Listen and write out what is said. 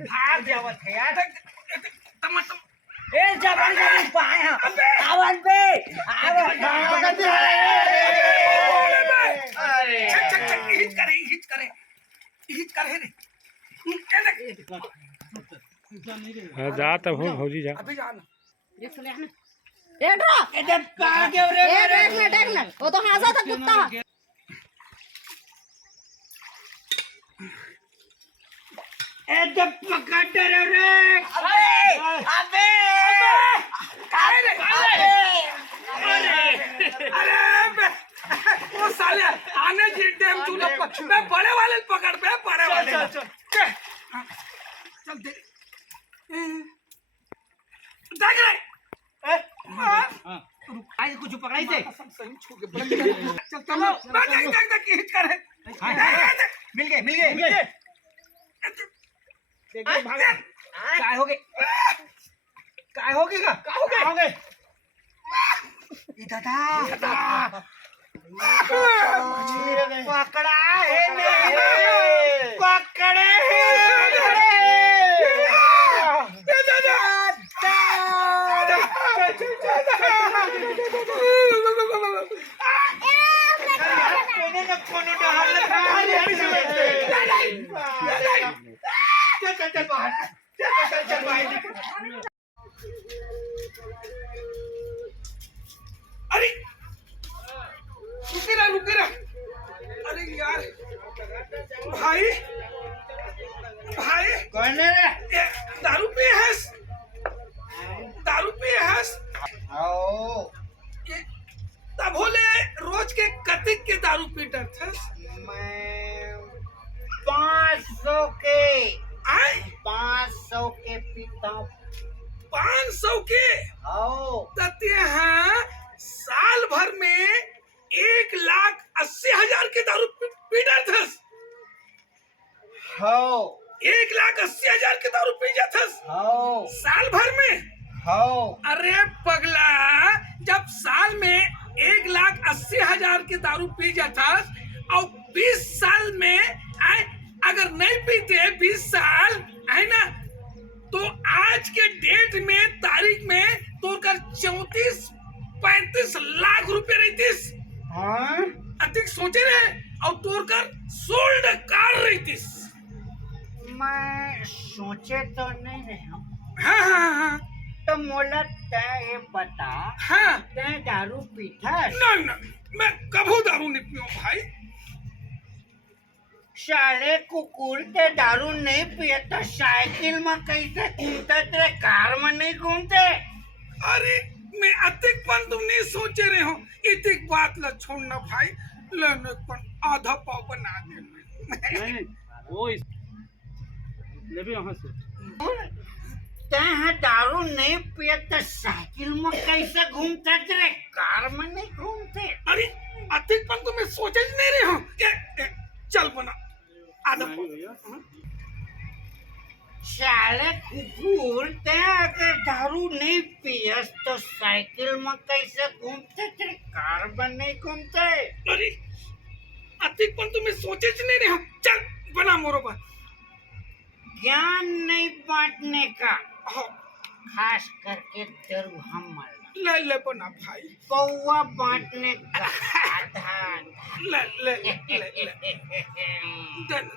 भाग जावत है यार। ए जबन जबन पाए आवन पे आवन अरे हिच करे रे। जा तब हो भौजी जा। अभी जा ना। देख ले ना ए ड्रा ए जब कहां गए रे ए देख ना वो तो हंसा था कुत्ता। ए जब पकड़ रहे रे। अबे काहे रे? अरे वो साले आने जी टाइम तू लोग मैं बड़े वाले पकड़ पे बड़े वाले चल दे देख रे। आज कुछ पकड़ाई थे। सब सही छू के चल चलो देख हिच करे। मिल गए देखिए भागा। काय हो गए ये दादा पकड़ा है नहीं पकड़े अरे रुके रहा। अरे यार भाई कौन है रे? ये दारू पिए हैस आओ ये तब होले रोज के कतिक के दारू पीता था। मैं 500 के आए 500 के पीता 500 के आओ तते हैं साल भर में 1,80,000 के दारू पीता था। हो 1,80,000 के दारू पी जाता हो साल भर में। हो अरे पगला जब साल में 1,80,000 के दारू पी जाता और 20 साल में अगर नहीं पीते 20 साल है ना तो आज के डेट में तारीख में तो कर 34-35 लाख रुपए रहतीस। हाँ अधिक सोचे रहे और तोड़ कर सोल्ड कार रहतीस। मैं सोचे तो नहीं रहा हाँ तो मोला तय ये बता हाँ तय दारू पीता नहीं मैं कभू दारू नहीं पियो भाई। साले कुकुर ते दारू नहीं पिए तो साइकिल में कैसे घूमते तेरे कार में नहीं घूमते। अरे मैं अतिकपन तुम नहीं सोचे रहे हो इतिक बात ला छोड़ना भाई लेने पर आधा पाव बना दे। वो ले भी वहां से तय दारू नहीं पिए तो साइकिल में कैसे घूमते तेरे कार में नहीं घूमते। अरे अतिकपन तुम सोचे ही नहीं रहे हो चल बना आधा पाव। साले कुकुर ते अगर दारू नहीं पियस तो साइकिल में कैसे घूमते तेरे कार में नहीं घूमते। अरे अतिकपन तुम सोचे ही नहीं रहे हो चल बना मोरोबर। ज्ञान नहीं बांटने का हाँ खास करके दारू हम ले बना भाई कौवा बांटने का आधा ले देना